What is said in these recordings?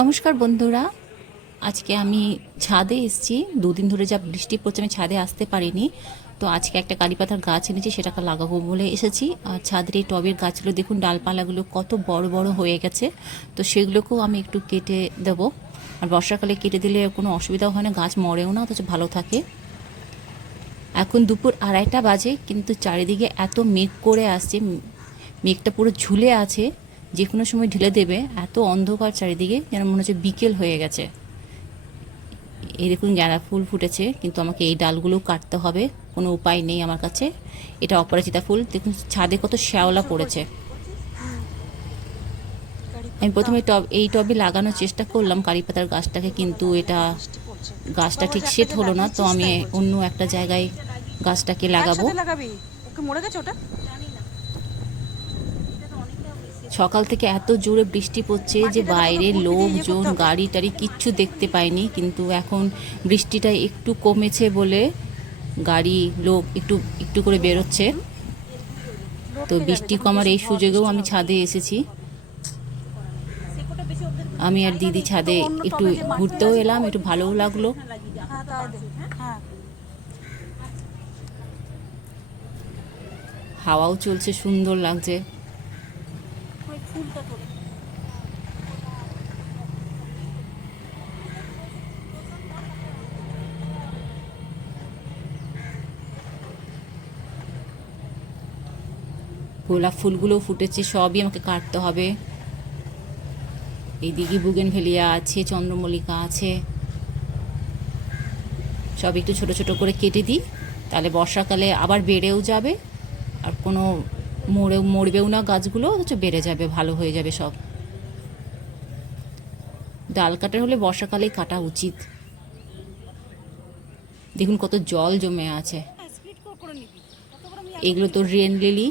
নমস্কার বন্ধুরা, আজকে আমি ছাদে এসেছি। দুদিন ধরে যা বৃষ্টি পড়ছে আমি ছাদে আসতে পারিনি। তো আজকে একটা কারি পাতার গাছ এনেছি, সেটাকে লাগাবো বলে এসেছি। আর ছাদের এই টবের গাছগুলো দেখুন, ডালপালাগুলো কত বড় বড় হয়ে গেছে। তো সেগুলোকেও আমি একটু কেটে দেব। আর বর্ষাকালে কেটে দিলে কোনো অসুবিধাও হয় না, গাছ মরেও না, অথচ ভালো থাকে। এখন দুপুর 2:30 বাজে, কিন্তু চারিদিকে এত মেঘ করে আসছে, মেঘটা পুরো ঝুলে আছে, যে কোনো সময় ঢেলে দেবে। এত অন্ধকার চারিদিকে, যেন মনে হচ্ছে বিকেল হয়ে গেছে। এই দেখুন গাঁদা ফুল ফুটেছে, কিন্তু আমাকে এই ডালগুলো কাটতে হবে, কোনো উপায় নেই আমার কাছে। এটা অপরাজিতা ফুল, দেখুন ছাদে কত শ্যাওলা পড়েছে। আমি প্রথমে এই টবে লাগানোর চেষ্টা করলাম কারি পাতার গাছটাকে, কিন্তু গাছটা ঠিক সেট হলো না। তো আমি অন্য একটা জায়গায় গাছটাকে লাগাবো। সকাল থেকে এত জোরে বৃষ্টি পড়ছে যে বাইরে লোকজন গাড়ি টাড়ি কিচ্ছু দেখতে পাইনি, কিন্তু এখন বৃষ্টিটা একটু কমেছে বলে গাড়ি লোক একটু একটু করে বেরোচ্ছে। তো বৃষ্টি কমার এই সুযোগেও আমি ছাদে এসেছি। আমি আর দিদি ছাদে একটু ঘুরতেও এলাম, একটু ভালোও লাগলো। হাওয়াও চলছে, সুন্দর লাগছে। গোলাপ ফুলগুলো ফুটেছে, সবই আমাকে কাটতে হবে। এইদিকে বুগেনভেলিয়া আছে, চন্দ্রমল্লিকা আছে, সব একটু ছোট ছোট করে কেটে দিই, তাহলে বর্ষাকালে আবার বেড়েও যাবে। আর কোনো মরবেও না গাছগুলো, অথচ বেড়ে যাবে, ভালো হয়ে যাবে সব। ডাল কাটার হলে বর্ষাকালেই কাটা উচিত। দেখুন কত জল জমে আছে। এগুলো তো রেন লিলি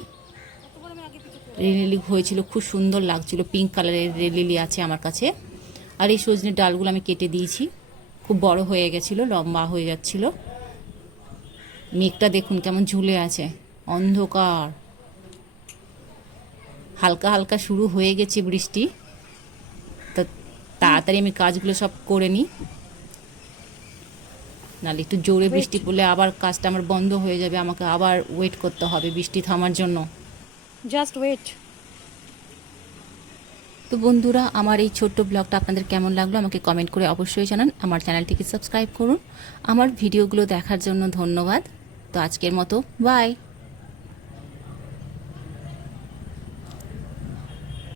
হয়েছিল, খুব সুন্দর লাগছিল, পিঙ্ক কালারের রেন লিলি আছে আমার কাছে। আর এই সজনের ডালগুলো আমি কেটে দিয়েছি, খুব বড় হয়ে গেছিলো, লম্বা হয়ে যাচ্ছিল। মেঘটা দেখুন কেমন ঝুলে আছে, অন্ধকার। হালকা হালকা শুরু হয়ে গেছে বৃষ্টি। তা তাড়াতাড়ি আমি কাজগুলো সব করে নিই, নাহলে একটু জোরে বৃষ্টি পড়লে আবার কাজটা আমার বন্ধ হয়ে যাবে, আমাকে আবার ওয়েট করতে হবে বৃষ্টি থামার জন্য। Just wait. তো বন্ধুরা, আমার এই ছোট্ট ব্লগটা আপনাদের কেমন লাগলো আমাকে কমেন্ট করে অবশ্যই জানান। আমার চ্যানেলটিকে সাবস্ক্রাইব করুন। আমার ভিডিওগুলো দেখার জন্য ধন্যবাদ। তো আজকের মতো বাই।